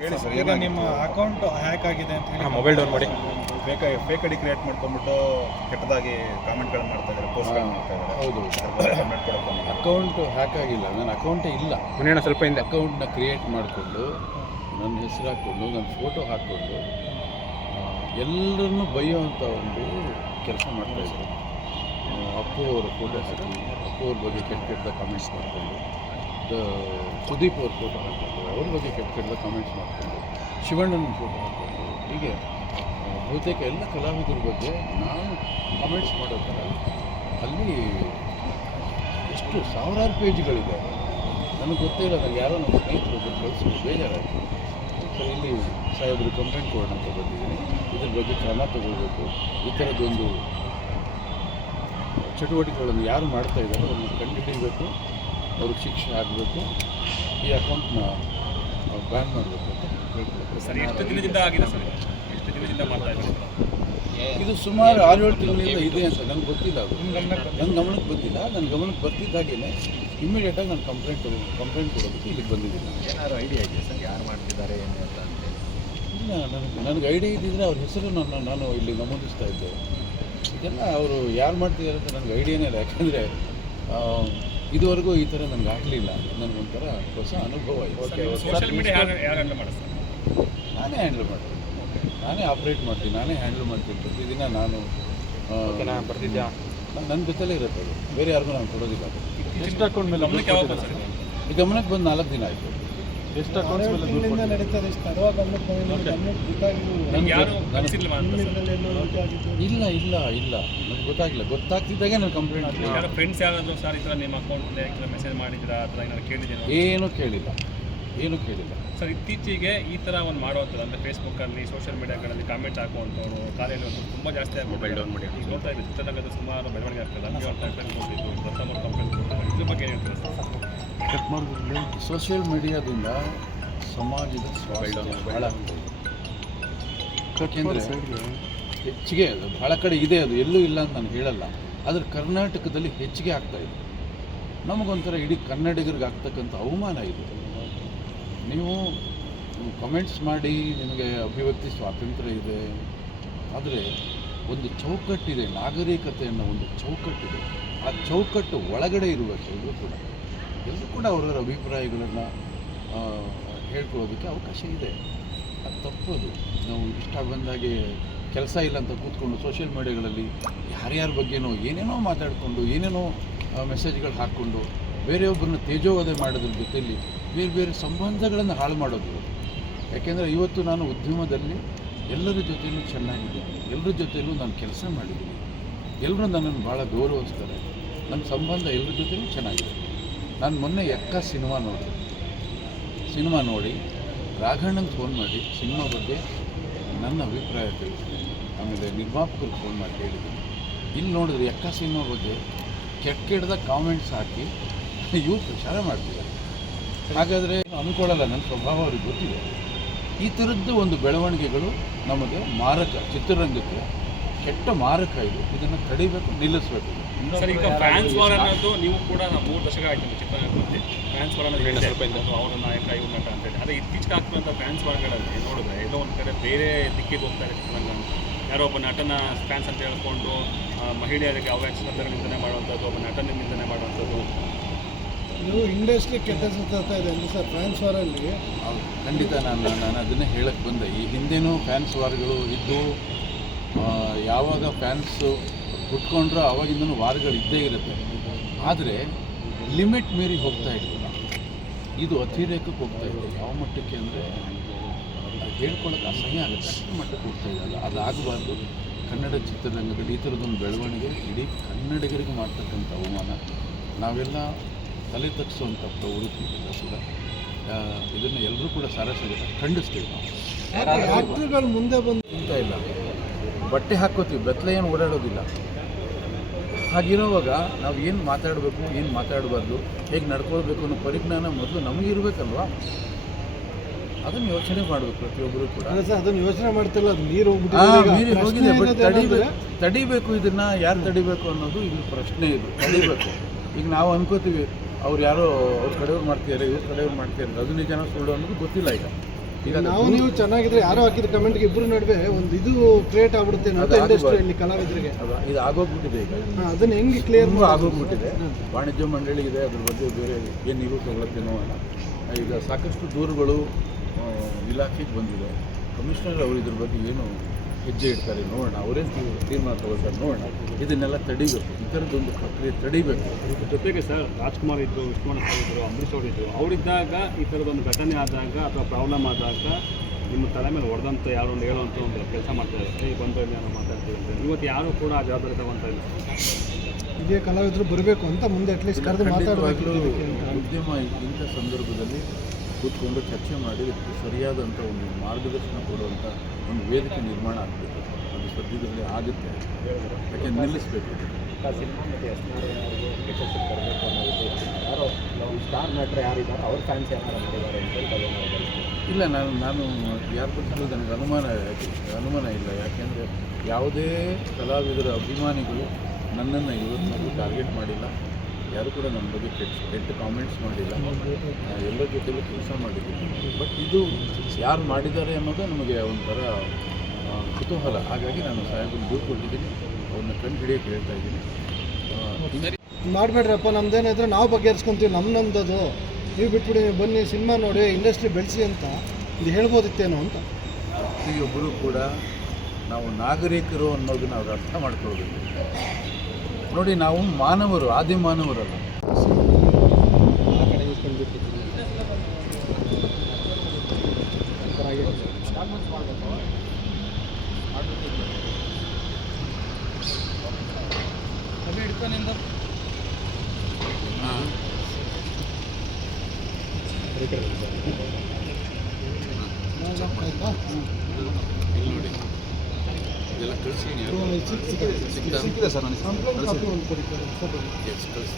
ಹೇಳಿ ಸರ್, ಈಗ ನಿಮ್ಮ ಅಕೌಂಟ್ ಹ್ಯಾಕ್ ಆಗಿದೆ ಅಂತ ಹೇಳಿ ಮೊಬೈಲ್ ಡೌನ್ ಮಾಡಿ ಫೇಕ್ ಐಡಿ ಕ್ರಿಯೇಟ್ ಮಾಡ್ಕೊಂಡ್ಬಿಟ್ಟು ಕೆಟ್ಟದಾಗಿ ಕಾಮೆಂಟ್ಗಳು ಮಾಡ್ತಾ ಇದ್ದಾರೆ, ಪೋಸ್ಟ್ಗಳು ಮಾಡ್ತಾ ಇದ್ದಾರೆ. ಹೌದು, ಕಾಮೆಂಟ್ ಕೊಡೋಕೆ ಅಕೌಂಟ್ ಹ್ಯಾಕ್ ಆಗಿಲ್ಲ, ನನ್ನ ಅಕೌಂಟೇ ಇಲ್ಲ. ಮುನಿಯಣ್ಣ ಸ್ವಲ್ಪ ಹಿಂದೆ ಅಕೌಂಟ್ನ ಕ್ರಿಯೇಟ್ ಮಾಡಿಕೊಂಡು ನನ್ನ ಹೆಸರು ಹಾಕ್ಕೊಂಡು ನನ್ನ ಫೋಟೋ ಹಾಕ್ಕೊಂಡು ಎಲ್ಲರನ್ನು ಬೈಯುವಂಥ ಒಂದು ಕೆಲಸ ಮಾಡ್ತಾಯಿದ್ರು. ಅಪ್ಪು ಅವರ ಫೋಟೋಸ್ ಹಾಕಿ ಅಪ್ಪು ಅವ್ರ ಬಗ್ಗೆ ಕೆಟ್ಟ ಕೆಟ್ಟ ಕಾಮೆಂಟ್ಸ್ ಮಾಡಿಕೊಂಡು, ಸುದೀಪ್ ಅವ್ರ ಫೋಟೋ ಹಾಕ್ಕೊಂಡು ಅವ್ರ ಬಗ್ಗೆ ಕೆಟ್ಟ ಕೆಟ್ಟ ಕಾಮೆಂಟ್ಸ್ ಮಾಡಿಕೊಂಡು, ಶಿವಣ್ಣನ ಫೋಟೋ ಹಾಕ್ಕೊಂಡು, ಹೀಗೆ ಬಹುತೇಕ ಎಲ್ಲ ಕಲಾವಿದರ ಬಗ್ಗೆ ನಾನು ಕಾಮೆಂಟ್ಸ್ ಮಾಡೋ ಥರ ಅಲ್ಲಿ ಎಷ್ಟು ಸಾವಿರಾರು ಪೇಜ್ಗಳಿದೆ. ನನಗೆ ಗೊತ್ತೇ ಇಲ್ಲ. ನನಗೆ ಯಾರೋ ನಮ್ಮ ಸ್ನೇಹಿತರು ಒಬ್ಬರು ಕಳಿಸೋದು ಬೇಜಾರಾಯಿತು. ಸರ್, ಇಲ್ಲಿ ಸಾಹೇಬರು ಕಂಪ್ಲೇಂಟ್ ಕೊಡೋಣ ಅಂತ ಬಂದಿದ್ದೀನಿ, ಇದ್ರ ಬಗ್ಗೆ ಕ್ರಮ ತಗೊಳ್ಬೇಕು. ಈ ಥರದ್ದೊಂದು ಚಟುವಟಿಕೆಗಳನ್ನು ಯಾರು ಮಾಡ್ತಾ ಇದ್ದಾರೋ ಅದನ್ನು ಕಂಡುಹಿಡಿಯಬೇಕು, ಅವ್ರಿಗೆ ಶಿಕ್ಷೆ ಆಗಬೇಕು, ಈ ಅಕೌಂಟ್ನ ಬ್ಯಾನ್ ಮಾಡಬೇಕು ಅಂತ ಹೇಳ್ಬೇಕು. ಸರ್, ಎಷ್ಟು ದಿನದಿಂದ ಆಗಿದೆ ಸರ್? ಎಷ್ಟು ದಿನದಿಂದ ಮಾಡ್ತಾ ಇದ್ದಾರೆ? ಇದು ಸುಮಾರು 6-7 ತಿಂಗಳಿಂದ ಇದೆ ಅಂತ ನನಗೆ ಗೊತ್ತಿಲ್ಲ. ಅದು ನನ್ನ ಗಮನಕ್ಕೆ ಬಂದಿಲ್ಲ. ನನ್ನ ಗಮನಕ್ಕೆ ಬರ್ತಿದ್ದಾಗೇನೆ ಇಮ್ಮಿಡಿಯೇಟಾಗಿ ನಾನು ಕಂಪ್ಲೇಂಟ್ ಕೊಡೋದಕ್ಕೆ ಇಲ್ಲಿಗೆ ಬಂದಿದ್ದೀನಿ. ಏನಾದ್ರು ಐಡಿಯಾ ಇದೆಯಾ ಸರ್, ಯಾರು ಮಾಡ್ತಿದ್ದಾರೆ ಏನು ಅಂತ? ಇಲ್ಲ, ನನಗೆ ಐಡಿಯಾ ಇದ್ದಿದ್ದರೆ ಅವ್ರ ಹೆಸರು ನಾನು ಇಲ್ಲಿ ನಮೂದಿಸ್ತಾ ಇದ್ದೆ. ಇದೆಲ್ಲ ಅವರು ಯಾರು ಮಾಡ್ತಿದ್ದಾರೆ ಅಂತ ನನಗೆ ಐಡಿಯಾನೇ ಇಲ್ಲ. ಯಾಕಂದರೆ ಇದುವರೆಗೂ ಈ ಥರ ನನಗೆ ಆಗಲಿಲ್ಲ. ನನಗೊಂಥರ ಹೊಸ ಅನುಭವ ಇದೆ. ಸೋಷಿಯಲ್ ಮೀಡಿಯಾ ಯಾರು ಹ್ಯಾಂಡಲ್ ಮಾಡಿಸ್ತಾರೆ? ನಾನೇ ಹ್ಯಾಂಡಲ್ ಮಾಡ್ತೀನಿ, ನಾನೇ ಆಪ್ರೇಟ್ ಮಾಡ್ತೀನಿ, ನಾನೇ ಹ್ಯಾಂಡಲ್ ಮಾಡ್ತೀನಿ. ಪ್ರತಿದಿನ ನಾನು ಬರ್ತಿದ್ಯಾ? ನನ್ನ ಜೊತೆಲೇ ಇರುತ್ತೆ ಅದು, ಬೇರೆ ಯಾರಿಗೂ ನಾನು ಕೊಡೋದಿಲ್ಲ. ಅದು ಎಷ್ಟು ಅಕೌಂಟ್ ಮೇಲೆ ಈ ಗಮನಕ್ಕೆ ಬಂದು 4 ದಿನ ಆಯಿತು. ಎಷ್ಟು ಅಕೌಂಟ್ಸ್ ಮೇಲೆ ತಿಂಗಳಿಂದ ನಡೀತಾರೆ. ಇಷ್ಟು ತಡವಾಗಿ ಗಮನಕ್ಕೆ ಬಂದಿಲ್ಲ, ಇಲ್ಲ ಇಲ್ಲ ಇಲ್ಲ ನನಗೆ ಗೊತ್ತಾಗಿಲ್ಲ. ಗೊತ್ತಾಗ್ತಿದ್ದಾಗೆ ನಾನು ಕಂಪ್ಲೇಂಟ್ ಫ್ರೆಂಡ್ಸ್ ಯಾರಾದರೂ ಸರ್ ಈ ಥರ ನಿಮ್ಮ ಅಕೌಂಟ್ ಮೆಸೇಜ್ ಮಾಡಿದ್ದೀರಾ ಅಥವಾ ಏನಾದ್ರು ಕೇಳಿದ್ದೀರಾ? ಏನೂ ಕೇಳಿಲ್ಲ ಸರ್, ಇತ್ತೀಚೆಗೆ ಈ ಥರ ಒಂದು ಮಾಡುವಂಥದ್ದು ಅಂದರೆ ಫೇಸ್ಬುಕ್ಕಲ್ಲಿ ಸೋಷಿಯಲ್ ಮೀಡಿಯಾಗಳಲ್ಲಿ ಕಾಮೆಂಟ್ ಹಾಕುವಂಥವ್ರು ಕಾಲೇಜಲ್ಲಿ ತುಂಬ ಜಾಸ್ತಿ ಆಗಿ ಮೊಬೈಲ್ ಡೌನ್ ಮಾಡಿ ಈಗ ನೋಡ್ತಾ ಇದ್ದೀವಿ. ಚಿತ್ರರಂಗದ ಸುಮಾರು ಬೆಳವಣಿಗೆ ಆಗ್ತದೆ. ನಮಗೆ ಒಂದು ಕಂಪ್ಲೇಂಟ್ ಕೊಟ್ಟಿದ್ದು, ಪ್ರಥಮ ಕಂಪ್ಲೇಂಟ್ ಕೊಟ್ಟಿದ್ದಾರೆ. ಇದ್ರ ಬಗ್ಗೆ ಏನು ಹೇಳ್ತಾರೆ ಸರ್? ಸೋಷಿಯಲ್ ಮೀಡಿಯಾದಿಂದ ಸಮಾಜದ ಸ್ವಾಸ್ಥ್ಯ ಭಾಳ ಆಗ್ತದೆ. ಯಾಕೆಂದರೆ ಹೆಚ್ಚಿಗೆ ಅದು ಭಾಳ ಕಡೆ ಇದೆ, ಅದು ಎಲ್ಲೂ ಇಲ್ಲ ಅಂತ ನಾನು ಹೇಳಲ್ಲ. ಆದರೆ ಕರ್ನಾಟಕದಲ್ಲಿ ಹೆಚ್ಚಿಗೆ ಆಗ್ತಾಯಿದೆ. ನಮಗೊಂಥರ ಇಡೀ ಕನ್ನಡಿಗರಿಗೆ ಆಗ್ತಕ್ಕಂಥ ಅವಮಾನ ಇದು. ನೀವು ಕಮೆಂಟ್ಸ್ ಮಾಡಿ, ನಿಮಗೆ ಅಭಿವ್ಯಕ್ತಿ ಸ್ವಾತಂತ್ರ್ಯ ಇದೆ, ಆದರೆ ಒಂದು ಚೌಕಟ್ಟಿದೆ, ನಾಗರಿಕತೆ ಅನ್ನೋ ಒಂದು ಚೌಕಟ್ಟಿದೆ. ಆ ಚೌಕಟ್ಟು ಒಳಗಡೆ ಇರಬೇಕು. ಎಲ್ಲರೂ ಕೂಡ ಅವರವರ ಅಭಿಪ್ರಾಯಗಳನ್ನು ಹೇಳ್ಕೊಳ್ಳೋದಕ್ಕೆ ಅವಕಾಶ ಇದೆ. ಅದು ತಪ್ಪೋದು. ನಾವು ಇಷ್ಟ ಬಂದಾಗೆ ಕೆಲಸ ಇಲ್ಲ ಅಂತ ಕೂತ್ಕೊಂಡು ಸೋಷಿಯಲ್ ಮೀಡಿಯಾಗಳಲ್ಲಿ ಯಾರ್ಯಾರ ಬಗ್ಗೆನೋ ಏನೇನೋ ಮಾತಾಡಿಕೊಂಡು, ಏನೇನೋ ಮೆಸೇಜ್ಗಳು ಹಾಕ್ಕೊಂಡು ಬೇರೆಯೊಬ್ಬರನ್ನ ತೇಜೋವಧೆ ಮಾಡೋದ್ರ ಜೊತೆಯಲ್ಲಿ ಬೇರೆ ಬೇರೆ ಸಂಬಂಧಗಳನ್ನು ಹಾಳು ಮಾಡೋದು. ಯಾಕೆಂದರೆ ಇವತ್ತು ನಾನು ಉದ್ಯಮದಲ್ಲಿ ಎಲ್ಲರ ಜೊತೆಯಲ್ಲೂ ಚೆನ್ನಾಗಿದ್ದೀನಿ, ಎಲ್ಲರ ಜೊತೆಯಲ್ಲೂ ನಾನು ಕೆಲಸ ಮಾಡಿದ್ದೀನಿ, ಎಲ್ಲರೂ ನನ್ನನ್ನು ಭಾಳ ಗೌರವಿಸ್ತಾರೆ, ನನ್ನ ಸಂಬಂಧ ಎಲ್ಲರ ಜೊತೆಯೂ ಚೆನ್ನಾಗಿದೆ. ನಾನು ಮೊನ್ನೆ ಎಕ್ಕ ಸಿನಿಮಾ ನೋಡಿ ರಾಘಣ್ಣಂಗೆ ಫೋನ್ ಮಾಡಿ ಸಿನಿಮಾ ಬಗ್ಗೆ ನನ್ನ ಅಭಿಪ್ರಾಯ ತಿಳಿಸಿದೆ. ಆಮೇಲೆ ನಿರ್ಮಾಪಕರಿಗೆ ಫೋನ್ ಮಾಡಿ ಹೇಳಿದ್ದೀನಿ. ಇಲ್ಲಿ ನೋಡಿದ್ರೆ ಎಕ್ಕ ಸಿನಿಮಾ ಬಗ್ಗೆ ಕೆಟ್ಟದ ಕಾಮೆಂಟ್ಸ್ ಹಾಕಿ ಇವ್ರು ಪ್ರಚಾರ ಮಾಡ್ತಿದ್ದಾರೆ. ಹಾಗಾದರೆ ಅಂದ್ಕೊಳ್ಳಲ್ಲ, ನನ್ನ ಸ್ವಭಾವ ಅವ್ರಿಗೆ ಗೊತ್ತಿದೆ. ಈ ಥರದ್ದು ಒಂದು ಬೆಳವಣಿಗೆಗಳು ನಮಗೆ ಮಾರಕ, ಚಿತ್ರರಂಗಕ್ಕೆ ಕೆಟ್ಟ ಮಾರಕ. ಇದನ್ನು ತಡಿಬೇಕು, ನಿಲ್ಲಿಸಬೇಕು. ಸರ್, ಈಗ ಫ್ಯಾನ್ಸ್ ವಾರ್ ಅನ್ನೋದು ನೀವು ಕೂಡ 3 ದಶಕ ಆಯಿತು ಚಿತ್ರರಂಗದಲ್ಲಿ ಫ್ಯಾನ್ಸ್ ವಾರ್ ಅನ್ನೋದು ಅವರ ನಾಯಕ ಇವ್ರ ನಟ ಅಂತೇಳಿ. ಅದೇ ಇತ್ತೀಚೆಗೆ ಆಗ್ತಿರುವಂಥ ಫ್ಯಾನ್ಸ್ ವಾರ್ಗಳಲ್ಲಿ ನೋಡಿದ್ರೆ ಎಲ್ಲೋ ಒಂದು ಕಡೆ ಬೇರೆ ದಿಕ್ಕಿಗೆ ಹೋಗ್ತಾರೆ ಚಿತ್ರರಂಗ ಅಂತ. ಯಾರೋ ಒಬ್ಬ ನಟನ ಫ್ಯಾನ್ಸ್ ಅಂತ ಹೇಳ್ಕೊಂಡು ಮಹಿಳೆಯರಿಗೆ ಅವಕಾಶ ನಿಂದನೆ ಮಾಡುವಂಥದ್ದು, ಒಬ್ಬ ನಟನ ನಿಂದನೆ ಮಾಡುವಂಥದ್ದು. ನೀವು ಇಂಡಸ್ಟ್ರಿ ಕೆಟ್ಟ ಸುತ್ತಾ ಇದೆ ಅಂದರೆ ಸರ್ ಫ್ಯಾನ್ಸ್ ವಾರಲ್ಲಿ. ಖಂಡಿತ ನಾನು ಅದನ್ನೇ ಹೇಳಕ್ಕೆ ಬಂದೆ. ಈ ಹಿಂದೆನೂ ಫ್ಯಾನ್ಸ್ ವಾರ್ಗಳು ಇದ್ದು, ಯಾವಾಗ ಫ್ಯಾನ್ಸು ಹುಟ್ಕೊಂಡ್ರೋ ಆವಾಗಿಂದನೂ ವಾರ್ಗಳು ಇದ್ದೇ ಇರುತ್ತೆ. ಆದರೆ ಲಿಮಿಟ್ ಮೀರಿ ಹೋಗ್ತಾ ಇರಲಿಲ್ಲ. ಇದು ಅತಿರೇಕಕ್ಕೆ ಹೋಗ್ತಾ ಇದೆ. ಯಾವ ಮಟ್ಟಕ್ಕೆ ಅಂದರೆ ಹೇಳ್ಕೊಳ್ಳೋಕೆ ಅಸಹ್ಯ ಆಗುತ್ತೆ, ಅಷ್ಟು ಮಟ್ಟಕ್ಕೆ ಹೋಗ್ತಾ ಇದೆ. ಅದಾಗಬಾರ್ದು. ಕನ್ನಡ ಚಿತ್ರರಂಗದಲ್ಲಿ ಈ ಥರದೊಂದು ಬೆಳವಣಿಗೆ ಇಡೀ ಕನ್ನಡಿಗರಿಗೆ ಮಾಡ್ತಕ್ಕಂಥ ಅವಮಾನ. ನಾವೆಲ್ಲ ತಲೆ ತಗ್ಸುವಂಥ ಪ್ರವೃತ್ತಿ ಇಲ್ಲ ಕೂಡ. ಇದನ್ನು ಎಲ್ಲರೂ ಕೂಡ ಸರಾಸರಿ ಖಂಡಿಸ್ತೀವಿ. ಆಕ್ಟರ್ಗಳು ಮುಂದೆ ಬಂದು ಅಂತ ಇಲ್ಲ, ಬಟ್ಟೆ ಹಾಕ್ಕೋತೀವಿ, ಬೆತ್ತಲೆ ಏನು ಓಡಾಡೋದಿಲ್ಲ. ಹಾಗಿರೋವಾಗ ನಾವು ಏನು ಮಾತಾಡಬೇಕು, ಏನು ಮಾತಾಡಬಾರ್ದು, ಹೇಗೆ ನಡ್ಕೊಳ್ಬೇಕು ಅನ್ನೋ ಪರಿಜ್ಞಾನ ಮೊದಲು ನಮಗಿರ್ಬೇಕಲ್ವಾ. ಅದನ್ನು ಯೋಚನೆ ಮಾಡಬೇಕು ಪ್ರತಿಯೊಬ್ಬರು ಕೂಡ. ಅದನ್ನು ಯೋಚನೆ ಮಾಡ್ತಿಲ್ಲ, ಅದು ನೀರು ಹೋಗಿದೆ. ಬಟ್ ತಡಿಬೇಕು. ಇದನ್ನು ಯಾರು ತಡಿಬೇಕು ಅನ್ನೋದು ಇಲ್ಲಿ ಪ್ರಶ್ನೆ. ಇದು ತಡಿಬೇಕು. ಈಗ ನಾವು ಅನ್ಕೋತೀವಿ ಅವ್ರು ಯಾರೋ ಅವ್ರ ಕಡೆಯವ್ರು ಮಾಡ್ತಿದ್ದಾರೆ, ಇವ್ರ ಕಡೆಯವ್ರು ಮಾಡ್ತಿದ್ದಾರೆ, ಅದು ನಿಜಾನ ಸುಳ್ಳು ಅನ್ನೋದು ಗೊತ್ತಿಲ್ಲ. ಈಗ ಈಗ ನಾವು ನೀವು ಚೆನ್ನಾಗಿದ್ರೆ ಯಾರೋ ಹಾಕಿದ ಕಮೆಂಟ್ಗೆ ಇಬ್ಬರು ನಡುವೆ ಒಂದು ಇದು ಕ್ರಿಯೇಟ್ ಆಗ್ಬಿಡುತ್ತೆ ಅಂತ ಇಂಡಸ್ಟ್ರಿಯಲ್ಲಿ ಕಲಾವಿದರಿಗೆ. ಇದು ಆಗೋಗ್ಬಿಟ್ಟಿದೆ ಈಗ, ಅದನ್ನ ಹೆಂಗೆ ಕ್ಲಿಯರ್ ಆಗೋಗ್ಬಿಟ್ಟಿದೆ. ವಾಣಿಜ್ಯ ಮಂಡಳಿ ಇದೆ, ಅದ್ರ ಬಗ್ಗೆ ಬೇರೆ ಏನು ಇರು ತಗೊಳತ್ತೇನೋ ಅಲ್ಲ. ಈಗ ಸಾಕಷ್ಟು ದೂರುಗಳು ಇಲಾಖೆಗೆ ಬಂದಿದೆ. ಕಮಿಷನರ್ ಅವರು ಇದ್ರ ಬಗ್ಗೆ ಏನು ಹೆಜ್ಜೆ ಇಡ್ತಾರೆ ನೋಡೋಣ, ಅವರೇನು ತೀರ್ಮಾನ ತಗೊಳ್ತಾರೆ ನೋಡೋಣ. ಇದನ್ನೆಲ್ಲ ತಡಿಬೇಕು, ಈ ಥರದ್ದೊಂದು ಪ್ರಕ್ರಿಯೆ ತಡಿಬೇಕು. ಜೊತೆಗೆ ಸರ್ ರಾಜ್ಕುಮಾರ್ ಇದ್ದರು, ವಿಷ್ಣುವರ್ಧನ್ ಸರ್ ಇದ್ದರು, ಅಂಬರೀಷ್ ಅವರು ಇದ್ದರು. ಅವರಿದ್ದಾಗ ಈ ಥರದೊಂದು ಘಟನೆ ಆದಾಗ ಅಥವಾ ಪ್ರಾಬ್ಲಮ್ ಆದಾಗ ನಿಮ್ಮ ತಲೆ ಮೇಲೆ ಹೊಡೆದಂತ ಯಾರು ಒಂದು ಹೇಳುವಂಥ ಒಂದು ಕೆಲಸ ಮಾಡ್ತಾರೆ, ಬಂದರೆ ನಾನು ಮಾತಾಡ್ತೀವಿ ಅಂತ. ಇವತ್ತು ಯಾರೂ ಕೂಡ ಆ ಜವಾಬ್ದಾರಿ ತಗೊಳ್ತಾ ಇಲ್ಲ. ಇದೇ ಕಲಾವಿದರು ಬರಬೇಕು ಅಂತ ಮುಂದೆ ಅಟ್ಲೀಸ್ಟ್ ಕರೆದು ಮಾತಾಡಬೇಕು. ಉದ್ಯಮ ಇಂಥ ಸಂದರ್ಭದಲ್ಲಿ ಕೂತ್ಕೊಂಡು ಚರ್ಚೆ ಮಾಡಿ ಇದಕ್ಕೆ ಸರಿಯಾದಂಥ ಒಂದು ಮಾರ್ಗದರ್ಶನ ಕೊಡುವಂಥ ಒಂದು ವೇದಿಕೆ ನಿರ್ಮಾಣ ಆಗಬೇಕು. ಅದು ಸದ್ಯದಲ್ಲಿ ಆಗುತ್ತೆ, ಯಾಕೆ ನಿಲ್ಲಿಸಬೇಕು. ಸಿನಿಮಾ ಮತ್ತು ಎಸ್ ನಾರಾಯಣವ್ರಿಗೆ ಯಶಸ್ಸಿಗೆ ಬರಬೇಕು ಅನ್ನೋ ಉದ್ದೇಶ ಯಾರೋ ಸ್ಟಾರ್ ನಟರು ಯಾರಿದ್ದಾರೆ ಅವ್ರ ಫ್ಯಾನ್ಸ್ ಏನಾರು ಮಾಡಿದ್ದಾರೆ ಅಂತ ಇಲ್ಲ, ನಾನು ಯಾರ ಬಗ್ಗೆ ನನಗೆ ಅನುಮಾನ ಇಲ್ಲ. ಯಾಕೆಂದರೆ ಯಾವುದೇ ಕಲಾವಿದರ ಅಭಿಮಾನಿಗಳು ನನ್ನನ್ನು ಇವತ್ತು ಟಾರ್ಗೆಟ್ ಮಾಡಿಲ್ಲ, ಯಾರು ಕೂಡ ನನ್ನ ಬಗ್ಗೆ ಕೆಟ್ಟ ಕಾಮೆಂಟ್ಸ್ ಮಾಡಿಲ್ಲ. ಎಲ್ಲರ ಜೊತೆಲೂ ಕೆಲಸ ಮಾಡಿದ್ದೀನಿ. ಬಟ್ ಇದು ಯಾರು ಮಾಡಿದ್ದಾರೆ ಅನ್ನೋದೇ ನಮಗೆ ಒಂಥರ ಕುತೂಹಲ. ಹಾಗಾಗಿ ನಾನು ಸಾಹೇಬನ್ನು ದೂರು ಕೊಟ್ಟಿದ್ದೀನಿ, ಅವ್ರನ್ನ ಕಂಡು ಹಿಡಿಯೋಕ್ಕೆ ಹೇಳ್ತಾ ಇದ್ದೀನಿ. ಮಾಡಬೇಡ್ರಪ್ಪ, ನಮ್ದೇನಿದ್ರೆ ನಾವು ಬಗೆಹರಿಸ್ಕೊಂತೀವಿ, ನಮ್ಮದು ನೀವು ಬಿಟ್ಬಿಡಿ, ಬನ್ನಿ ಸಿನಿಮಾ ನೋಡಿ ಇಂಡಸ್ಟ್ರಿ ಬೆಳೆಸಿ ಅಂತ ಇದು ಹೇಳ್ಬೋದಿತ್ತೇನೋ ಅಂತ. ಪ್ರತಿಯೊಬ್ಬರೂ ಕೂಡ ನಾವು ನಾಗರಿಕರು ಅನ್ನೋದನ್ನ ಅವ್ರು ಅರ್ಥ ಮಾಡ್ಕೊಳ್ಬೇಕು. ನೋಡಿ, ನಾವು ಮಾನವರು, ಆದಿ ಮಾನವರಲ್ಲ. ಆ ಕಡೆ ಇಸ್ಕೊಂಡ್ಬಿಟ್ಟಿದ್ದೀನಿ. ನೋಡಿ, ಇದೆಲ್ಲ ಕಳಿಸಿ ಸಿಕ್ಕಿದೆ ಸರ್ ನನಗೆ. ಕಂಪ್ಲೇಂಟ್ ಕಾಪಿ ಒಂದು ಕೊಡಿ ಸರ್. ಕಳಿಸಿ.